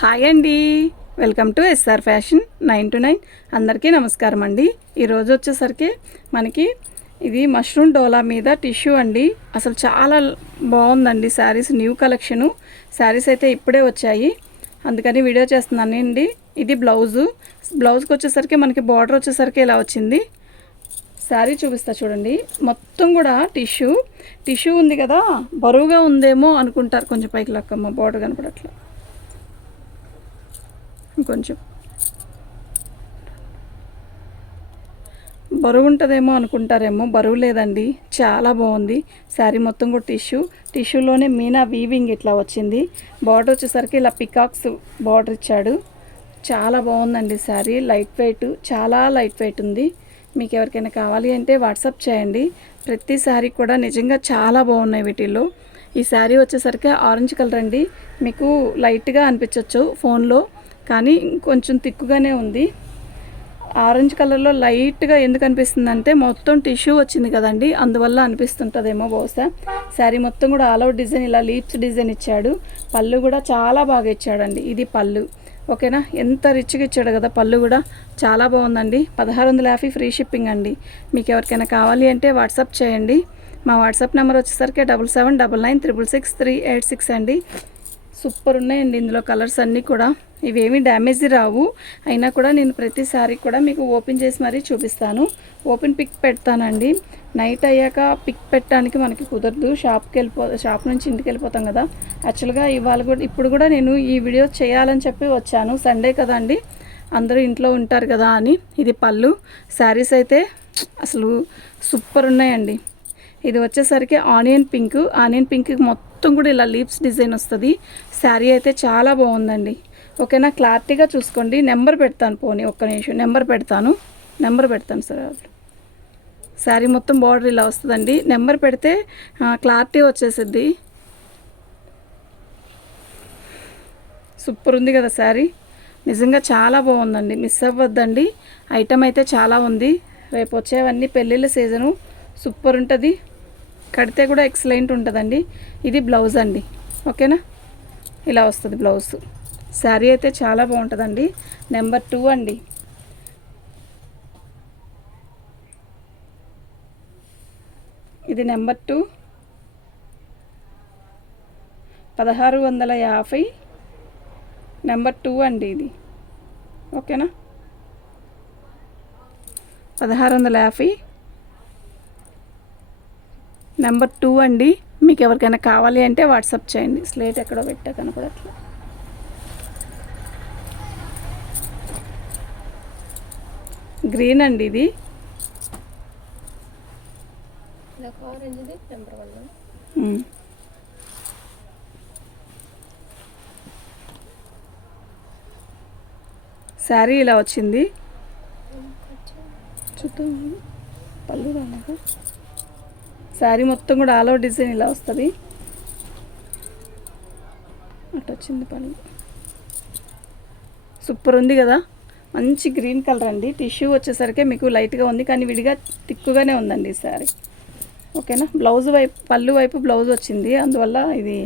Hi అండి, welcome to SR fashion 9 to 9. అందరికీ నమస్కారం అండి. ఈరోజు వచ్చేసరికి మనకి ఇది మష్రూమ్ డోలా మీద టిష్యూ అండి. అసలు చాలా బాగుందండి శారీస్, న్యూ కలెక్షను శారీస్ అయితే ఇప్పుడే వచ్చాయి, అందుకని వీడియో చేస్తున్నానండి. ఇది బ్లౌజ్కి వచ్చేసరికి మనకి బార్డర్ వచ్చేసరికి ఇలా వచ్చింది. శారీ చూపిస్తా చూడండి. మొత్తం కూడా టిష్యూ ఉంది కదా, బరువుగా ఉందేమో అనుకుంటారు. కొంచెం పైకి లక్కమ్మ, బార్డర్ కనపడట్లా, కొంచెం బరువు ఉంటుందేమో అనుకుంటారేమో, బరువు లేదండి, చాలా బాగుంది. శారీ మొత్తం కూడా టిష్యూలోనే మీనా వీవింగ్ ఇట్లా వచ్చింది. బార్డర్ వచ్చేసరికి ఇలా పికాక్స్ బార్డర్ ఇచ్చాడు. చాలా బాగుందండి శారీ. లైట్ వెయిట్, చాలా లైట్ వెయిట్ ఉంది. మీకు ఎవరికైనా కావాలి అంటే వాట్సాప్ చేయండి. ప్రతి శారీ కూడా నిజంగా చాలా బాగున్నాయి వీటిల్లో. ఈ శారీ వచ్చేసరికి ఆరెంజ్ కలర్ అండి. మీకు లైట్గా అనిపించవచ్చు ఫోన్లో, కానీ కొంచెం తిక్కుగానే ఉంది. ఆరెంజ్ కలర్లో లైట్గా ఎందుకు అనిపిస్తుంది అంటే మొత్తం టిష్యూ వచ్చింది కదండి, అందువల్ల అనిపిస్తుంటుందేమో బహుశా. శారీ మొత్తం కూడా ఆల్ అవుట్ డిజైన్, ఇలా లీప్స్ డిజైన్ ఇచ్చాడు. పళ్ళు కూడా చాలా బాగా ఇచ్చాడండి. ఇది పళ్ళు, ఓకేనా. ఎంత రిచ్గా ఇచ్చాడు కదా, పళ్ళు కూడా చాలా బాగుందండి. 1650 ఫ్రీ షిప్పింగ్ అండి. మీకు ఎవరికైనా కావాలి అంటే వాట్సాప్ చేయండి. మా వాట్సాప్ నెంబర్ వచ్చేసరికి 7799966386 అండి. సూపర్ ఉన్నాయండి ఇందులో కలర్స్ అన్నీ కూడా. ఇవేమీ డ్యామేజ్ రావు. అయినా కూడా నేను ప్రతిసారి కూడా మీకు ఓపెన్ చేసి మరీ చూపిస్తాను. ఓపెన్ పిక్ పెడతానండి. నైట్ అయ్యాక పిక్ పెట్టడానికి మనకి కుదరదు, షాప్ నుంచి ఇంటికి వెళ్ళిపోతాం కదా. యాక్చువల్గా ఇప్పుడు కూడా నేను ఈ వీడియో చేయాలని చెప్పి వచ్చాను. సండే కదా అండి, అందరూ ఇంట్లో ఉంటారు కదా అని. ఇది పళ్ళు. శారీస్ అయితే అసలు సూపర్ ఉన్నాయండి. ఇది వచ్చేసరికి ఆనియన్ పింక్ మొత్తం కూడా ఇలా లీప్స్ డిజైన్ వస్తుంది. శారీ అయితే చాలా బాగుందండి, ఓకేనా. క్లారిటీగా చూసుకోండి. నెంబర్ పెడతాను, పోనీ ఒక్క నిమిషం నెంబర్ పెడతాను సార్. శారీ మొత్తం బార్డర్ ఇలా వస్తుందండి. నెంబర్ పెడితే క్లారిటీ వచ్చేసిద్ది. సూపర్ ఉంది కదా శారీ, నిజంగా చాలా బాగుందండి. మిస్ అవ్వద్దండి. ఐటమ్ అయితే చాలా ఉంది. రేపు వచ్చేవన్నీ పెళ్ళిళ్ళ సీజను, సూపర్ ఉంటుంది. కడితే కూడా ఎక్సలెంట్ ఉంటుందండి. ఇది బ్లౌజ్ అండి, ఓకేనా. ఇలా వస్తుంది బ్లౌజ్. శారీ అయితే చాలా బాగుంటుందండి. నెంబర్ 2 అండి. ఇది నెంబర్ 2, 1650 నెంబర్ 2 అండి ఇది, ఓకేనా. 1650 నెంబర్ 2 అండి. మీకు ఎవరికైనా కావాలి అంటే వాట్సాప్ చేయండి. స్లేట్ ఎక్కడో పెట్టా కనపడట్లా. గ్రీన్ అండి ఇది. శారీ ఇలా వచ్చింది. చూద్దాం, పళ్ళు రాలేదా. శారీ మొత్తం కూడా ఆల్ ఓవర్ డిజైన్ ఇలా వస్తుంది. అటు వచ్చింది పళ్ళు. సూపర్ ఉంది కదా, మంచి గ్రీన్ కలర్ అండి. టిష్యూ వచ్చేసరికి మీకు లైట్గా ఉంది, కానీ విడిగా తిక్కుగానే ఉందండి ఈ శారీ, ఓకేనా. బ్లౌజ్ వైపు, పళ్ళు వైపు బ్లౌజ్ వచ్చింది, అందువల్ల ఇది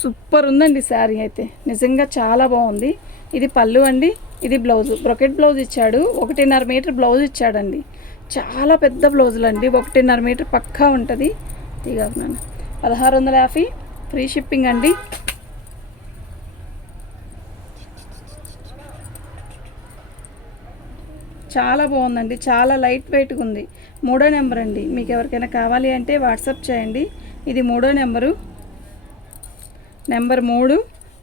సూపర్ ఉందండి. శారీ అయితే నిజంగా చాలా బాగుంది. ఇది పళ్ళు అండి, ఇది బ్లౌజ్. బ్రొకెట్ బ్లౌజ్ ఇచ్చాడు. 1.5 మీటర్ బ్లౌజ్ ఇచ్చాడండి. చాలా పెద్ద బ్లౌజులు అండి, 1.5 మీటర్ పక్కా ఉంటుంది. ఇక 1650 ఫ్రీ షిప్పింగ్ అండి. చాలా బాగుందండి, చాలా లైట్ వెయిట్గా ఉంది. 3వ నెంబర్ అండి. మీకు ఎవరికైనా కావాలి అంటే వాట్సాప్ చేయండి. ఇది 3వ నెంబరు, నెంబర్ 3,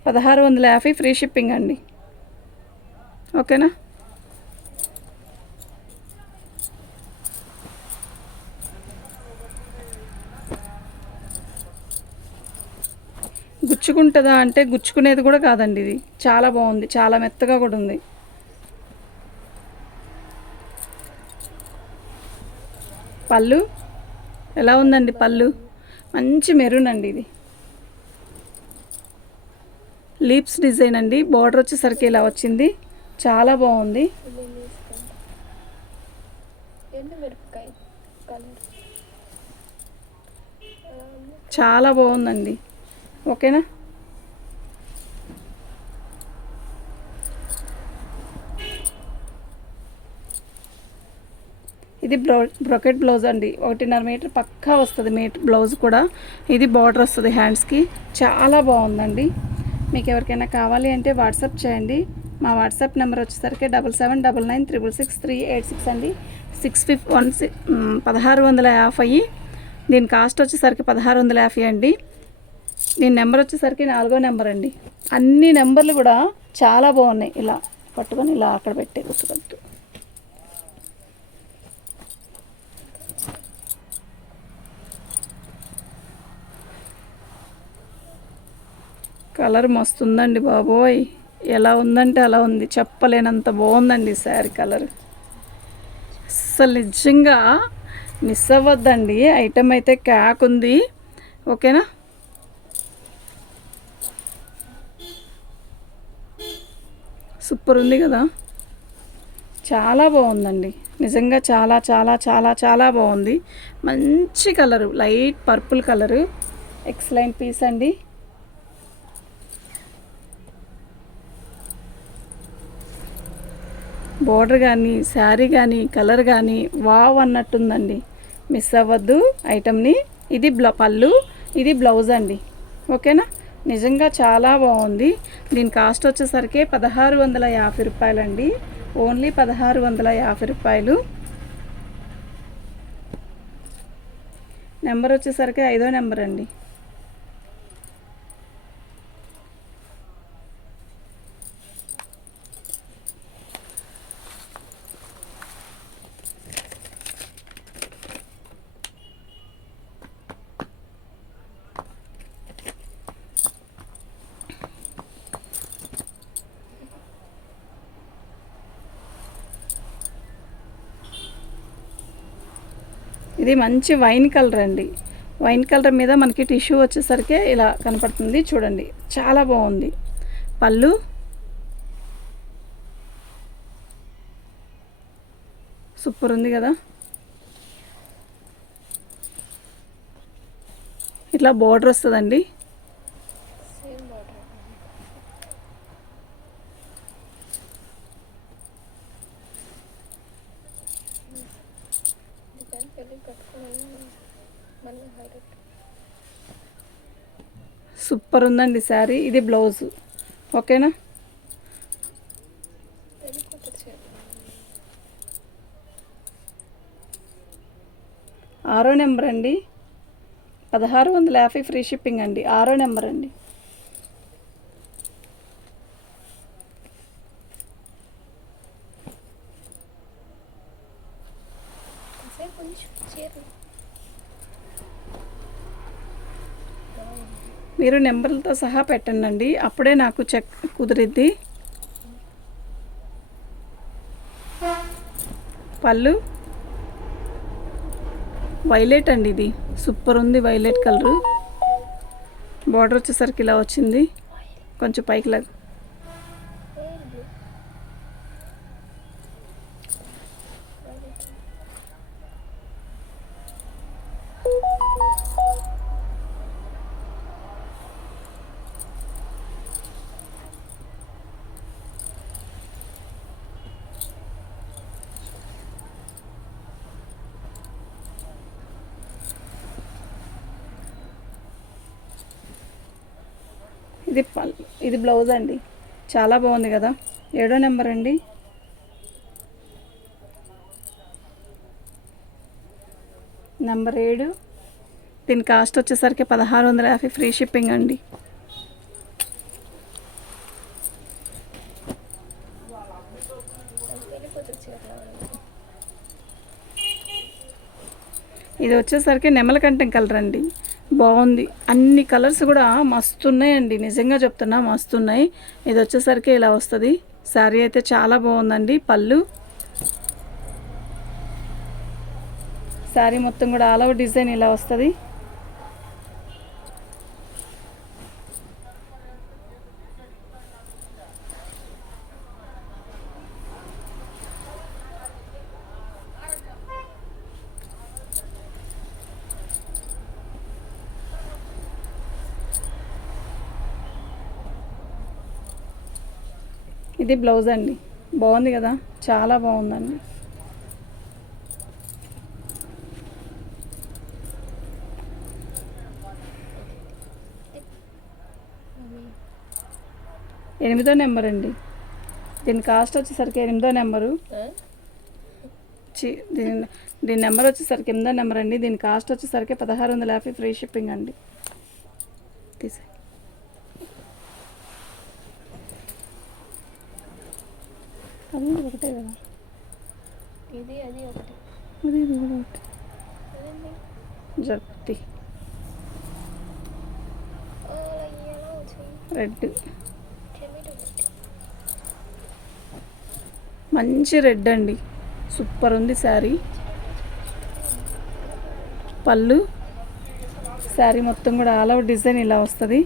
1650 ఫ్రీ షిప్పింగ్ అండి, ఓకేనా. గుచ్చుకుంటుందా అంటే గుచ్చుకునేది కూడా కాదండి. ఇది చాలా బాగుంది, చాలా మెత్తగా కూడా ఉంది. పళ్ళు ఎలా ఉందండి, పళ్ళు మంచి మెరూన్ అండి. ఇది లీప్స్ డిజైన్ అండి. బార్డర్ వచ్చేసరికి ఇలా వచ్చింది, చాలా బాగుంది. చాలా బాగుందండి. ఓకేనా. ఇది బ్రొకెట్ బ్లౌజ్ అండి. 1.5 మీటర్ పక్కా వస్తుంది బ్లౌజ్ కూడా. ఇది బార్డర్ వస్తుంది హ్యాండ్స్కి. చాలా బాగుందండి. మీకు ఎవరికైనా కావాలి అంటే వాట్సాప్ చేయండి. మా వాట్సాప్ నెంబర్ వచ్చేసరికి 7799966386 అండి. 1650. దీని కాస్ట్ వచ్చేసరికి 1650 అండి. దీని నెంబర్ వచ్చేసరికి 4వ నెంబర్ అండి. అన్ని నెంబర్లు కూడా చాలా బాగున్నాయి. ఇలా పట్టుకొని ఇలా అక్కడ పెట్టే గుర్తుకొద్దు. కలర్ మస్తు ఉందండి బాబోయ్. ఎలా ఉందంటే అలా ఉంది, చెప్పలేనంత బాగుందండి శారీ కలర్. అస్సలు నిజంగా మిస్ అవ్వద్దండి. ఐటమ్ అయితే క్యాక్ ఉంది. ఓకేనా. సూపర్ ఉంది కదా, చాలా బాగుందండి. నిజంగా చాలా చాలా చాలా చాలా బాగుంది. మంచి colour, light purple colour. Excellent piece అండి. బోర్డర్ కానీ శారీ కానీ కలర్ కానీ వావ్ అన్నట్టుందండి. మిస్ అవ్వద్దు ఐటమ్ని. ఇది పళ్ళు, ఇది బ్లౌజ్ అండి. ఓకేనా. నిజంగా చాలా బాగుంది. దీని కాస్ట్ వచ్చేసరికి 1650 రూపాయలండి. ఓన్లీ 1650 రూపాయలు. నెంబర్ వచ్చేసరికి 5వ నెంబర్ అండి. ఇది మంచి వైన్ కలర్ అండి. వైన్ కలర్ మీద మనకి టిష్యూ వచ్చేసరికి ఇలా కనపడుతుంది చూడండి. చాలా బాగుంది. పళ్ళు, సూపర్ ఉంది కదా. ఇట్లా బోర్డర్ వస్తుందండి. సూపర్ ఉందండి శారీ. ఇది బ్లౌజ్. ఓకేనా. ఆరో నెంబర్ అండి. 1650 ఫ్రీ షిప్పింగ్ అండి. 6వ నెంబర్ అండి. మీరు నెంబర్లతో సహా పెట్టండి, అప్పుడే నాకు చెక్ కుదిరిద్ది. పళ్ళు వైలెట్ అండి. ఇది సూపర్ ఉంది, వైలెట్ కలరు. బార్డర్ వచ్చేసరికి ఇలా వచ్చింది, కొంచెం పైకి లాగా. ఇది బ్లౌజ్ అండి. చాలా బాగుంది కదా. 7వ నెంబర్ అండి. నెంబర్ 7. దీని కాస్ట్ వచ్చేసరికి 1650 ఫ్రీ షిప్పింగ్ అండి. ఇది వచ్చేసరికి నెమలకంఠం కలర్ అండి. బాగుంది. అన్ని కలర్స్ కూడా మస్తు ఉన్నాయండి. నిజంగా చెప్తున్నా మస్తు ఉన్నాయి. ఇది వచ్చేసరికి ఇలా వస్తుంది. శారీ అయితే చాలా బాగుందండి. పళ్ళు, శారీ మొత్తం కూడా ఆల్ ఓవర్ డిజైన్ ఇలా వస్తుంది. ఇది బ్లౌజ్ అండి. బాగుంది కదా, చాలా బాగుందండి. ఎనిమిదో నెంబర్ అండి. దీని కాస్ట్ వచ్చేసరికి 8వ నెంబరు. దీని నెంబర్ వచ్చేసరికి 8వ నెంబర్ అండి. దీని కాస్ట్ వచ్చేసరికి 1650 ఫ్రీ షిప్పింగ్ అండి. తీసే అది ఒకటే కదా, ఇది అది ఒకటి, ఇది కూడా ఒకటి. జర్తి రెడ్, మంచి రెడ్ అండి. సూపర్ ఉంది శారీ. పళ్ళు శారీ మొత్తం కూడా ఆల్ ఓవర్ డిజైన్ ఇలా వస్తుంది.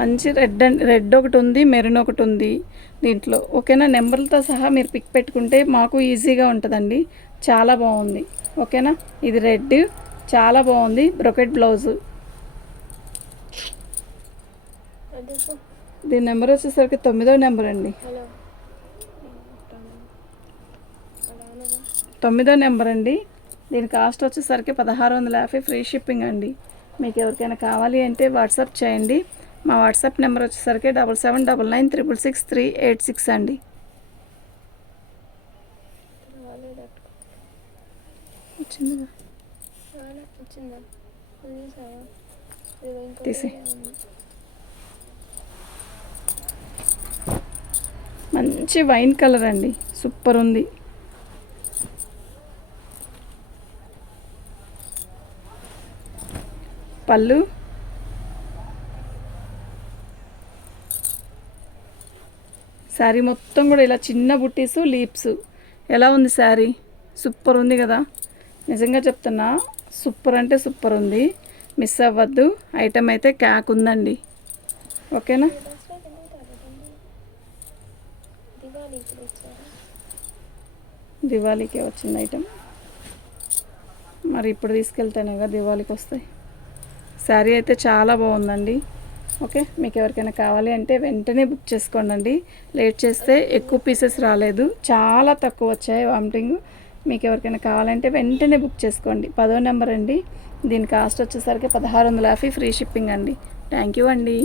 మంచి రెడ్ ఒకటి ఉంది, మెరూన్ ఒకటి ఉంది దీంట్లో. ఓకేనా, నెంబర్లతో సహా మీరు పిక్ పెట్టుకుంటే మాకు ఈజీగా ఉంటుందండి. చాలా బాగుంది. ఓకేనా, ఇది రెడ్ చాలా బాగుంది. Brocade blouse. దీని నెంబర్ వచ్చేసరికి 9వ నెంబర్ అండి. 9వ నెంబర్ అండి. దీని కాస్ట్ వచ్చేసరికి 1650 ఫ్రీ షిప్పింగ్ అండి. మీకు ఎవరికైనా కావాలి అంటే వాట్సాప్ చేయండి. మా వాట్సాప్ నెంబర్ వచ్చేసరికి 7799666386 అండి. తీసి మంచి వైన్ కలర్ అండి, సూపర్ ఉంది. పళ్ళు శారీ మొత్తం కూడా ఇలా చిన్న బుట్టీసు లీప్స్. ఎలా ఉంది శారీ? సూపర్ ఉంది కదా, నిజంగా చెప్తున్నా. సూపర్ అంటే సూపర్ ఉంది. మిస్ అవ్వద్దు. ఐటమ్ అయితే క్యాక్ ఉందండి. ఓకేనా, దివాళీకే వచ్చింది ఐటమ్. మరి ఇప్పుడు తీసుకెళ్తేనే కదా దివాళీకి వస్తాయి. శారీ అయితే చాలా బాగుందండి. ఓకే, మీకు ఎవరికైనా కావాలి అంటే వెంటనే బుక్ చేసుకోండి. లేట్ చేస్తే ఎక్కువ పీసెస్ రాలేదు, చాలా తక్కువ వచ్చాయి వామిటింగ్. మీకు ఎవరికైనా కావాలంటే వెంటనే బుక్ చేసుకోండి. 10వ నెంబర్ అండి. దీని కాస్ట్ వచ్చేసరికి 1650 ఫ్రీ షిప్పింగ్ అండి. థ్యాంక్ యూ అండి.